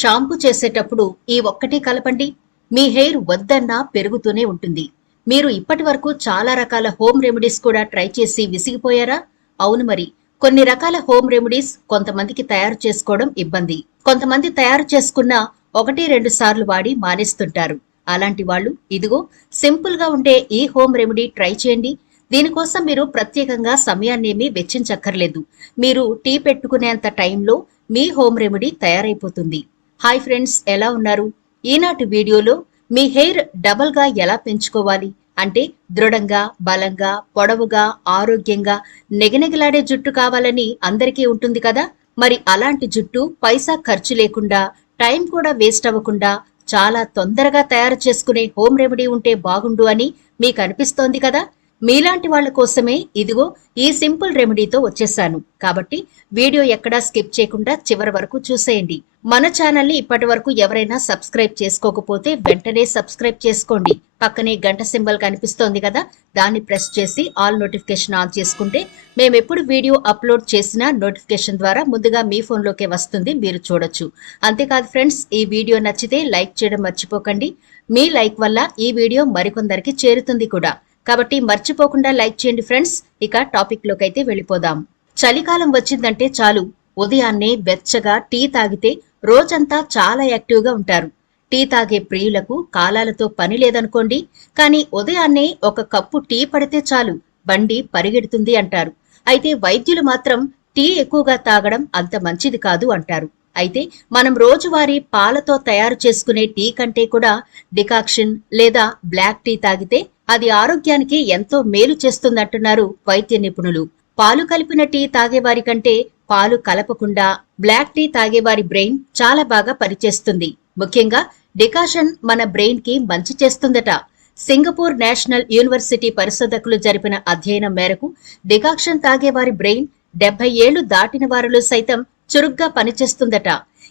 Shampoo చేసేటప్పుడు ఈ ఒక్కటి కలపండి. మీ హెయిర్ వద్దన్నా పెరుగుతూనే ఉంటుంది. మీరు ఇప్పటి వరకు చాలా రకాల హోమ్ రెమెడీస్ కూడా ట్రై చేసి విసిగిపోయారా? అవును మరి. కొన్ని రకాల హోమ్ రెమెడీస్ కొంతమందికి తయారు చేసుకోవడం ఇబ్బంది. కొంతమంది తయారు చేసుకున్న ఒకటి రెండు సార్లు వాడి మానేస్తుంటారు. అలాంటి వాళ్ళు ఇదిగో సింపుల్గా ఉండే ఈ హోమ్ రెమెడీ ట్రై చేయండి. దీనికోసం మీరు ప్రత్యేకంగా సమయాన్నేమీ వెచ్చించక్కర్లేదు. మీరు టీ పెట్టుకునేంత టైంలో మీ హోమ్ రెమెడీ తయారైపోతుంది. హాయ్ ఫ్రెండ్స్ ఎలా ఉన్నారు? ఈనాటి వీడియోలో మీ హెయిర్ డబల్గా ఎలా పెంచుకోవాలి? అంటే దృఢంగా బలంగా పొడవుగా ఆరోగ్యంగా నెగనెగలాడే జుట్టు కావాలని అందరికీ ఉంటుంది కదా? మరి అలాంటి జుట్టు పైసా ఖర్చు లేకుండా టైం కూడా వేస్ట్ అవ్వకుండా చాలా తొందరగా తయారు చేసుకునే హోమ్ రెమెడీ ఉంటే బాగుండు అని మీకు అనిపిస్తోంది కదా? మీలాంటి వాళ్ళ కోసమే ఇదిగో ఈ సింపుల్ రెమెడీతో వచ్చేసాను. కాబట్టి వీడియో ఎక్కడా స్కిప్ చేయకుండా చివరి వరకు చూసేయండి. మన ఛానల్ని ఇప్పటి వరకు ఎవరైనా సబ్స్క్రైబ్ చేసుకోకపోతే వెంటనే సబ్స్క్రైబ్ చేసుకోండి. పక్కనే గంట సింబల్ కనిపిస్తోంది కదా దాన్ని ప్రెస్ చేసి ఆల్ నోటిఫికేషన్ ఆన్ చేసుకుంటే మేము ఎప్పుడు వీడియో అప్లోడ్ చేసినా నోటిఫికేషన్ ద్వారా ముందుగా మీ ఫోన్లోకే వస్తుంది మీరు చూడొచ్చు. అంతేకాదు ఫ్రెండ్స్ ఈ వీడియో నచ్చితే లైక్ చేయడం మర్చిపోకండి. మీ లైక్ వల్ల ఈ వీడియో మరికొందరికి చేరుతుంది కూడా. కాబట్టి మర్చిపోకుండా లైక్ చేయండి ఫ్రెండ్స్. ఇక టాపిక్ లోకైతే వెళ్ళిపోదాం. చలికాలం వచ్చిందంటే చాలు. ఉదయాన్నే వెచ్చగా టీ తాగితే రోజంతా చాలా యాక్టివ్గా ఉంటారు. టీ తాగే ప్రియులకు కాలాలతో పని లేదనుకోండి. కానీ ఉదయాన్నే ఒక కప్పు టీ పడితే చాలు. బండి పరిగెడుతుంది అంటారు. అయితే వైద్యులు మాత్రం టీ ఎక్కువగా తాగడం అంత మంచిది కాదు అంటారు. అయితే మనం రోజువారీ పాలతో తయారు చేసుకునే టీ కంటే కూడా డికాక్షన్ లేదా బ్లాక్ టీ తాగితే అది ఆరోగ్యానికి ఎంతో మేలు చేస్తుందంటున్నారు వైద్య నిపుణులు. పాలు కలిపిన టీ తాగేవారి కంటే పాలు కలపకుండా బ్లాక్ టీ తాగేవారి బ్రెయిన్ చాలా బాగా పనిచేస్తుంది. ముఖ్యంగా డికాషన్ మన బ్రెయిన్కి మంచి చేస్తుందట. సింగపూర్ నేషనల్ యూనివర్సిటీ పరిశోధకులు జరిపిన అధ్యయనం మేరకు డికాక్షన్ తాగేవారి బ్రెయిన్ డెబ్బై ఏళ్ళు దాటిన వారిలో సైతం చురుగ్గా పనిచేస్తుందట.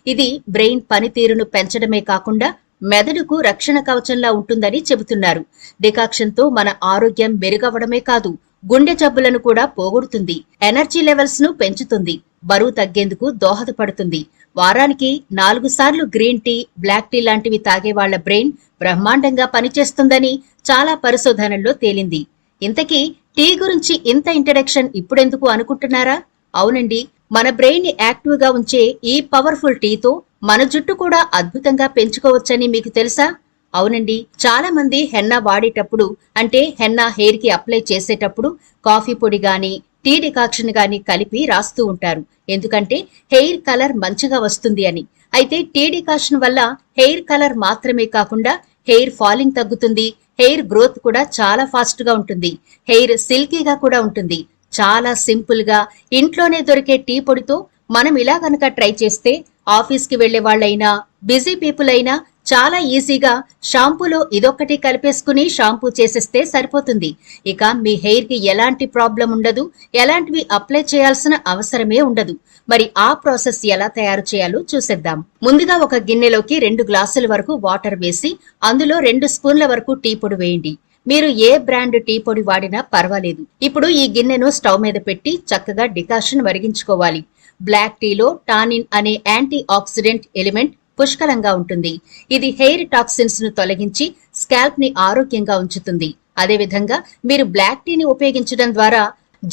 ఇది బ్రెయిన్ పనితీరును పెంచడమే కాకుండా మెదడుకు రక్షణ కవచంలా ఉంటుందని చెబుతున్నారు. డికాక్షన్తో మన ఆరోగ్యం మెరుగవడమే కాదు గుండె జబ్బులను కూడా పోగొడుతుంది. ఎనర్జీ లెవెల్స్ను పెంచుతుంది. బరువు తగ్గేందుకు దోహదపడుతుంది. వారానికి నాలుగు సార్లు గ్రీన్ టీ బ్లాక్ టీ లాంటివి తాగే వాళ్ళ బ్రెయిన్ బ్రహ్మాండంగా పనిచేస్తుందని చాలా పరిశోధనల్లో తేలింది. ఇంతకీ టీ గురించి ఇంత ఇంట్రడక్షన్ ఇప్పుడెందుకు అనుకుంటున్నారా? అవునండి మన బ్రెయిన్ని యాక్టివ్గా ఉంచే ఈ పవర్ఫుల్ టీతో మన జుట్టు కూడా అద్భుతంగా పెంచుకోవచ్చని మీకు తెలుసా? అవునండి. చాలా మంది హెన్నా వాడేటప్పుడు అంటే హెన్నా హెయిర్కి అప్లై చేసేటప్పుడు కాఫీ పొడి గాని టీ డికాక్షన్ గాని కలిపి రాస్తూ ఉంటారు. ఎందుకంటే హెయిర్ కలర్ మంచిగా వస్తుంది అని. అయితే టీ డికాక్షన్ వల్ల హెయిర్ కలర్ మాత్రమే కాకుండా హెయిర్ ఫాలింగ్ తగ్గుతుంది హెయిర్ గ్రోత్ కూడా చాలా ఫాస్ట్గా ఉంటుంది హెయిర్ సిల్కీగా కూడా ఉంటుంది. చాలా సింపుల్గా ఇంట్లోనే దొరికే టీ పొడితో మనం ఇలా గనక ట్రై చేస్తే ఆఫీస్కి వెళ్ళే వాళ్ళైనా బిజీ పీపుల్ అయినా చాలా ఈజీగా షాంపూలో ఇదొక్కటి కలిపేసుకుని షాంపూ చేసేస్తే సరిపోతుంది. ఇక మీ హెయిర్కి ఎలాంటి ప్రాబ్లం ఉండదు ఎలాంటివి అప్లై చేయాల్సిన అవసరమే ఉండదు. మరి ఆ ప్రాసెస్ ఎలా తయారు చేయాలో చూసేద్దాం. ముందుగా ఒక గిన్నెలోకి రెండు గ్లాసుల వరకు వాటర్ వేసి అందులో రెండు స్పూన్ల వరకు టీ పొడి వేయండి. మీరు ఏ బ్రాండ్ టీ పొడి వాడినా పర్వాలేదు. ఇప్పుడు ఈ గిన్నెను స్టవ్ మీద పెట్టి చక్కగా డికాషన్ వరిగించుకోవాలి బ్లాక్ టీలో టానిన్ అనే యాంటీ ఆక్సిడెంట్ ఎలిమెంట్ పుష్కలంగా ఉంటుంది. ఇది హెయిర్ టాక్సిన్స్ను తొలగించి స్కాల్ప్ని ఆరోగ్యంగా ఉంచుతుంది. అదేవిధంగా మీరు బ్లాక్ టీని ఉపయోగించడం ద్వారా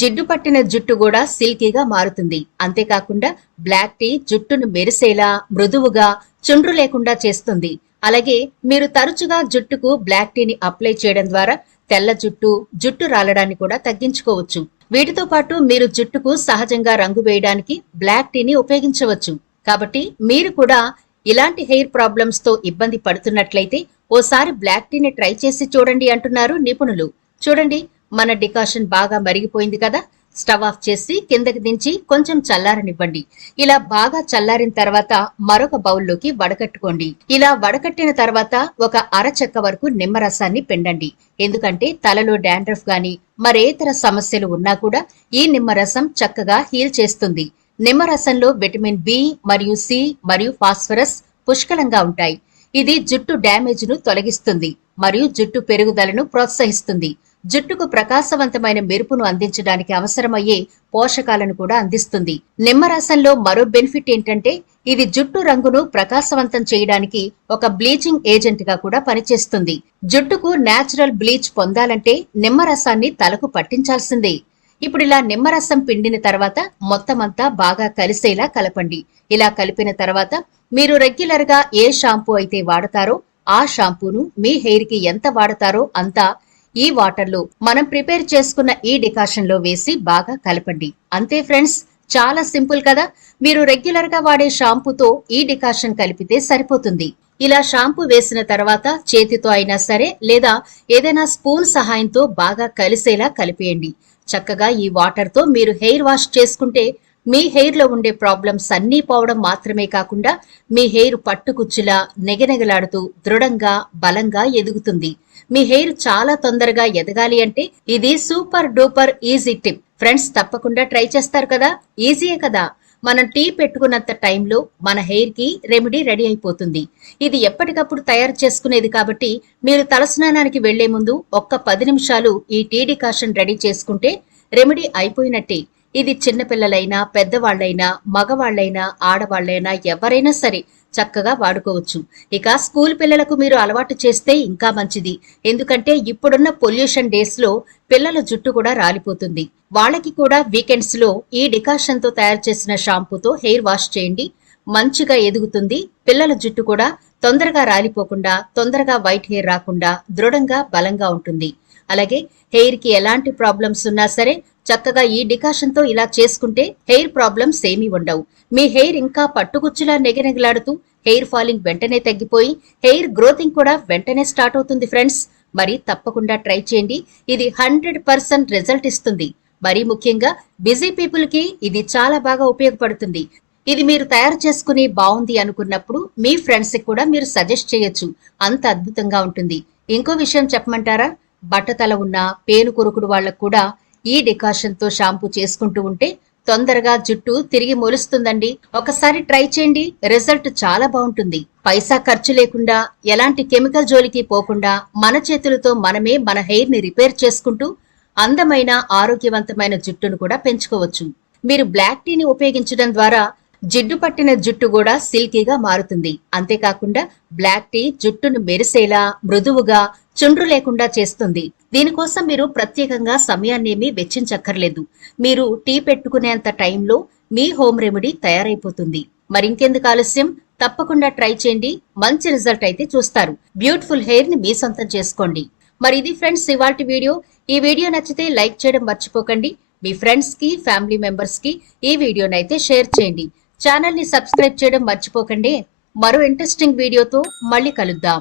జిడ్డు పట్టిన జుట్టు కూడా సిల్కీగా మారుతుంది. అంతేకాకుండా బ్లాక్ టీ జుట్టును మెరిసేలా మృదువుగా చుండ్రు లేకుండా చేస్తుంది. అలాగే మీరు తరచుగా జుట్టుకు బ్లాక్ టీని అప్లై చేయడం ద్వారా తెల్ల జుట్టు జుట్టు రాలడాన్ని కూడా తగ్గించుకోవచ్చు. వీటితో పాటు మీరు జుట్టుకు సహజంగా రంగు వేయడానికి బ్లాక్ టీని ఉపయోగించవచ్చు. కాబట్టి మీరు కూడా ఇలాంటి హెయిర్ ప్రాబ్లమ్స్తో ఇబ్బంది పడుతున్నట్లయితే ఓసారి బ్లాక్ టీని ట్రై చేసి చూడండి అంటున్నారు నిపుణులు. చూడండి మన డికాషన్ బాగా మరిగిపోయింది కదా. స్టవ్ ఆఫ్ చేసి కిందకి దించి కొంచెం చల్లారనివ్వండి. ఇలా బాగా చల్లారిన తర్వాత మరొక బౌల్లోకి వడకట్టుకోండి. ఇలా వడకట్టిన తర్వాత ఒక అరచెక్క వరకు నిమ్మరసాన్ని పిండండి. ఎందుకంటే తలలో డాండ్రఫ్ గాని మరేతర సమస్యలు ఉన్నా కూడా ఈ నిమ్మరసం చక్కగా హీల్ చేస్తుంది. నిమ్మరసంలో విటమిన్ బి మరియు సి మరియు ఫాస్ఫరస్ పుష్కలంగా ఉంటాయి. ఇది జుట్టు డ్యామేజ్ను తొలగిస్తుంది మరియు జుట్టు పెరుగుదలను ప్రోత్సహిస్తుంది. జుట్టుకు ప్రకాశవంతమైన మెరుపును అందించడానికి అవసరమయ్యే పోషకాలను కూడా అందిస్తుంది. నిమ్మరసంలో మరో బెనిఫిట్ ఏంటంటే ఇది జుట్టు రంగును ప్రకాశవంతం చేయడానికి ఒక బ్లీచింగ్ ఏజెంట్గా కూడా పనిచేస్తుంది. జుట్టుకు నేచురల్ బ్లీచ్ పొందాలంటే నిమ్మరసాన్ని తలకు పట్టించాల్సిందే. ఇప్పుడు ఇలా నిమ్మరసం పిండిన తర్వాత మొత్తం అంతా బాగా కలిసేలా కలపండి. ఇలా కలిపిన తర్వాత మీరు రెగ్యులర్గా ఏ షాంపూ అయితే వాడతారో ఆ షాంపూను మీ హెయిర్కి ఎంత వాడతారో అంతా ఈ వాటర్లో మనం ప్రిపేర్ చేసుకున్న ఈ డికాషన్లో వేసి బాగా కలపండి. అంతే ఫ్రెండ్స్ చాలా సింపుల్ కదా? మీరు రెగ్యులర్గా వాడే షాంపూతో ఈ డికాషన్ కలిపితే సరిపోతుంది. ఇలా షాంపూ వేసిన తర్వాత చేతితో అయినా సరే లేదా ఏదైనా స్పూన్ సహాయంతో బాగా కలిసేలా కలిపేయండి. చక్కగా ఈ వాటర్తో మీరు హెయిర్ వాష్ చేసుకుంటే మీ హెయిర్లో ఉండే ప్రాబ్లమ్స్ అన్నీ పోవడం మాత్రమే కాకుండా మీ హెయిర్ పట్టుకుచ్చులా నెగనెగలాడుతూ దృఢంగా బలంగా ఎదుగుతుంది. మీ హెయిర్ చాలా తొందరగా ఎదగాలి అంటే ఇది super duper easy tip friends తప్పకుండా ట్రై చేస్తారు కదా? ఈజీయే కదా? మనం టీ పెట్టుకున్నంత టైంలో మన హెయిర్కి రెమెడీ రెడీ అయిపోతుంది. ఇది ఎప్పటికప్పుడు తయారు చేసుకునేది కాబట్టి మీరు తలస్నానానికి వెళ్ళే ముందు ఒక్క పది నిమిషాలు ఈ టీ డికాషన్ రెడీ చేసుకుంటే రెమెడీ అయిపోయినట్టే. ఇది చిన్నపిల్లలైనా పెద్దవాళ్ళైనా మగవాళ్ళైనా ఆడవాళ్ళైనా ఎవరైనా సరే చక్కగా వాడుకోవచ్చు. ఇక స్కూల్ పిల్లలకు మీరు అలవాటు చేస్తే ఇంకా మంచిది. ఎందుకంటే ఇప్పుడున్న పొల్యూషన్ డేస్లో పిల్లల జుట్టు కూడా రాలిపోతుంది. వాళ్ళకి కూడా వీకెండ్స్లో ఈ డికాషన్తో తయారు చేసిన షాంపూతో హెయిర్ వాష్ చేయండి. మంచిగా ఎదుగుతుంది. పిల్లల జుట్టు కూడా తొందరగా రాలిపోకుండా తొందరగా వైట్ హెయిర్ రాకుండా దృఢంగా బలంగా ఉంటుంది. అలాగే హెయిర్కి ఎలాంటి ప్రాబ్లమ్స్ ఉన్నా సరే చక్కగా ఈ డికాషన్తో ఇలా చేసుకుంటే హెయిర్ ప్రాబ్లమ్స్ ఏమీ ఉండవు. మీ హెయిర్ ఇంకా పట్టుగుచ్చులా నెగనెగలాడుతూ హెయిర్ ఫాలింగ్ వెంటనే తగ్గిపోయి హెయిర్ గ్రోతింగ్ కూడా వెంటనే స్టార్ట్ అవుతుంది ఫ్రెండ్స్. మరి తప్పకుండా ట్రై చేయండి. ఇది హండ్రెడ్ పర్సెంట్ రిజల్ట్ ఇస్తుంది. మరీ ముఖ్యంగా బిజీ పీపుల్కి ఇది చాలా బాగా ఉపయోగపడుతుంది. ఇది మీరు తయారు చేసుకుని బాగుంది అనుకున్నప్పుడు మీ ఫ్రెండ్స్కి కూడా మీరు సజెస్ట్ చేయొచ్చు. అంత అద్భుతంగా ఉంటుంది. ఇంకో విషయం చెప్పమంటారా? బట్టతల ఉన్న పేను కొరుకుడు వాళ్ళకు కూడా ఈ డికాషన్తో షాంపూ చేసుకుంటూ ఉంటే తొందరగా జుట్టు తిరిగి మొలుస్తుందండి. ఒకసారి ట్రై చేయండి. రిజల్ట్ చాలా బాగుంటుంది. పైసా ఖర్చు లేకుండా ఎలాంటి కెమికల్ జోలికి పోకుండా మన చేతులతో మనమే మన హెయిర్ని రిపేర్ చేసుకుంటూ అందమైన ఆరోగ్యవంతమైన జుట్టును కూడా పెంచుకోవచ్చు. మీరు బ్లాక్ టీని ఉపయోగించడం ద్వారా జిడ్డు పట్టిన జుట్టు కూడా సిల్కీగా మారుతుంది. అంతేకాకుండా బ్లాక్ టీ జుట్టును మెరిసేలా మృదువుగా చుండ్రు లేకుండా చేస్తుంది. దీనికోసం మీరు ప్రత్యేకంగా సమయాన్నేమీ వెచ్చించక్కర్లేదు. మీరు టీ పెట్టుకునేంత టైంలో మీ హోమ్ రెమెడీ తయారైపోతుంది. మరింకెందుకు ఆలస్యం? తప్పకుండా ట్రై చేయండి. మంచి రిజల్ట్ అయితే చూస్తారు. బ్యూటిఫుల్ హెయిర్ని మీ సొంతం చేసుకోండి. మరి ఇది ఫ్రెండ్స్ ఇవాల్టి వీడియో. ఈ వీడియో నచ్చితే లైక్ చేయడం మర్చిపోకండి. మీ ఫ్రెండ్స్కి ఫ్యామిలీ మెంబర్స్కి ఈ వీడియోనైతే షేర్ చేయండి. ఛానల్ని సబ్స్క్రైబ్ చేయడం మర్చిపోకండి. మరో ఇంట్రెస్టింగ్ వీడియోతో మళ్ళీ కలుద్దాం.